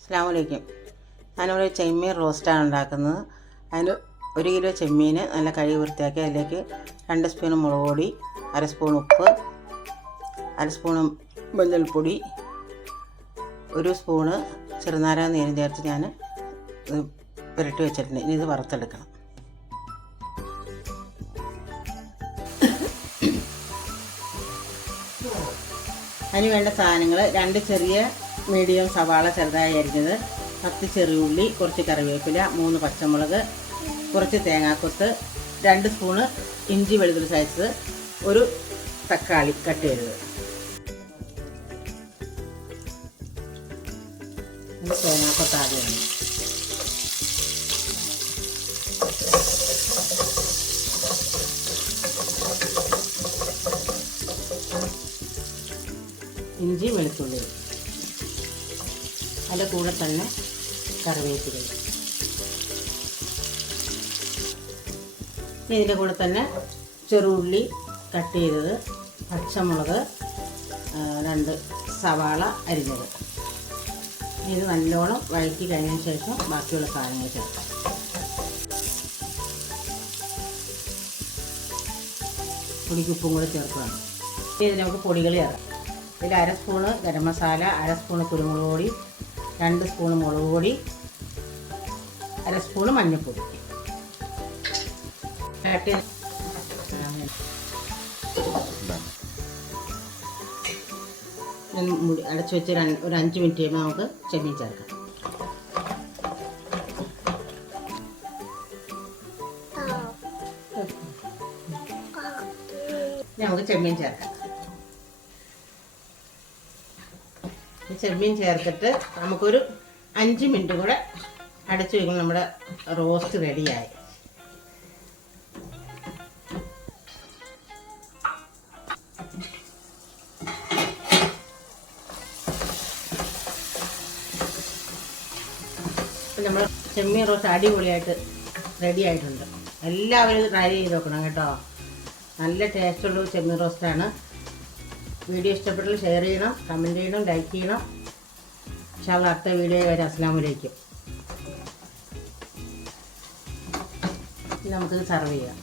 അസ്സാമലൈക്കും ഞാനിവിടെ ചെമ്മീൻ റോസ്റ്റാണ് ഉണ്ടാക്കുന്നത്. അതിന് ഒരു കിലോ ചെമ്മീൻ നല്ല കഴുകി വൃത്തിയാക്കി അതിലേക്ക് രണ്ട് സ്പൂൺ മുളക് പൊടി അര സ്പൂൺ ഉപ്പ് അര സ്പൂൺ മഞ്ഞൾപ്പൊടി ഒരു സ്പൂണ് ചെറുനാരക നീരും ചേർത്ത് ഞാൻ പുരട്ടി വെച്ചിട്ടുണ്ട്. ഇനി ഇത് വറുത്തെടുക്കണം. അതിന് വേണ്ട സാധനങ്ങൾ രണ്ട് ചെറിയ മീഡിയം സവാള ചെറുതായി അരിഞ്ഞത് പത്ത് ചെറിയുള്ളി കുറച്ച് കറിവേപ്പില മൂന്ന് പച്ചമുളക് കുറച്ച് തേങ്ങാക്കൊത്ത് രണ്ട് സ്പൂണ് ഇഞ്ചി വെളുത്തുള്ളി സൈസ് ഒരു തക്കാളി കട്ട് ചെയ്തത്. തേങ്ങാക്കൊത്ത് ഇഞ്ചി വെളുത്തുള്ളി. അതിന്റെ കൂടെ തന്നെ കറിവേപ്പില ഇനി ഇതിന്റെ കൂടെ തന്നെ ചെറുള്ളി കട്ട് ചെയ്തത് പച്ചമുളക് രണ്ട് സവാള അരിഞ്ഞത്. ഇത് നല്ലോണം വഴറ്റി കഴിഞ്ഞതിന് ശേഷം ബാക്കിയുള്ള സാധനങ്ങൾ ചേർക്കാം. പൊടിക്ക് ഉപ്പും കൂടെ ചേർക്കുകയാണ്. ഇതിൽ നമുക്ക് പൊടികൾ ചേർക്കാം. ഇതിൽ അര സ്പൂണ് ഗരം മസാല അര സ്പൂണ് കുരുമുളക് പൊടി രണ്ട് സ്പൂൺ മുളക് പൊടി അര സ്പൂൺ മഞ്ഞൾപ്പൊടി. മുടി അടച്ചു വെച്ച് ഒരു അഞ്ച് മിനിറ്റ് കഴിയുമ്പോൾ നമുക്ക് ചെമ്മീൻ ചേർക്കാം. നമുക്ക് ചെമ്മീൻ ചേർക്കാം. ചെമ്മീൻ ചേർത്തിട്ട് നമുക്കൊരു അഞ്ച് മിനിറ്റ് കൂടെ അടച്ചു വയ്ക്കുമ്പോൾ നമ്മുടെ റോസ്റ്റ് റെഡിയായി. നമ്മൾ ചെമ്മീൻ റോസ്റ്റ് അടിപൊളിയായിട്ട് റെഡി ആയിട്ടുണ്ട്. എല്ലാവരും ട്രൈ ചെയ്ത് നോക്കണം കേട്ടോ. നല്ല ടേസ്റ്റുള്ള ചെമ്മീൻ റോസ്റ്റാണ്. വീഡിയോ ഇഷ്ടപ്പെട്ടാൽ ഷെയർ ചെയ്യണം കമന്റ് ചെയ്യണം ലൈക്ക് ചെയ്യണം. പക്ഷേ അടുത്ത വീഡിയോ വരെ. അസ്സാം വലൈക്കും നമുക്കിത് സെർവ് ചെയ്യാം.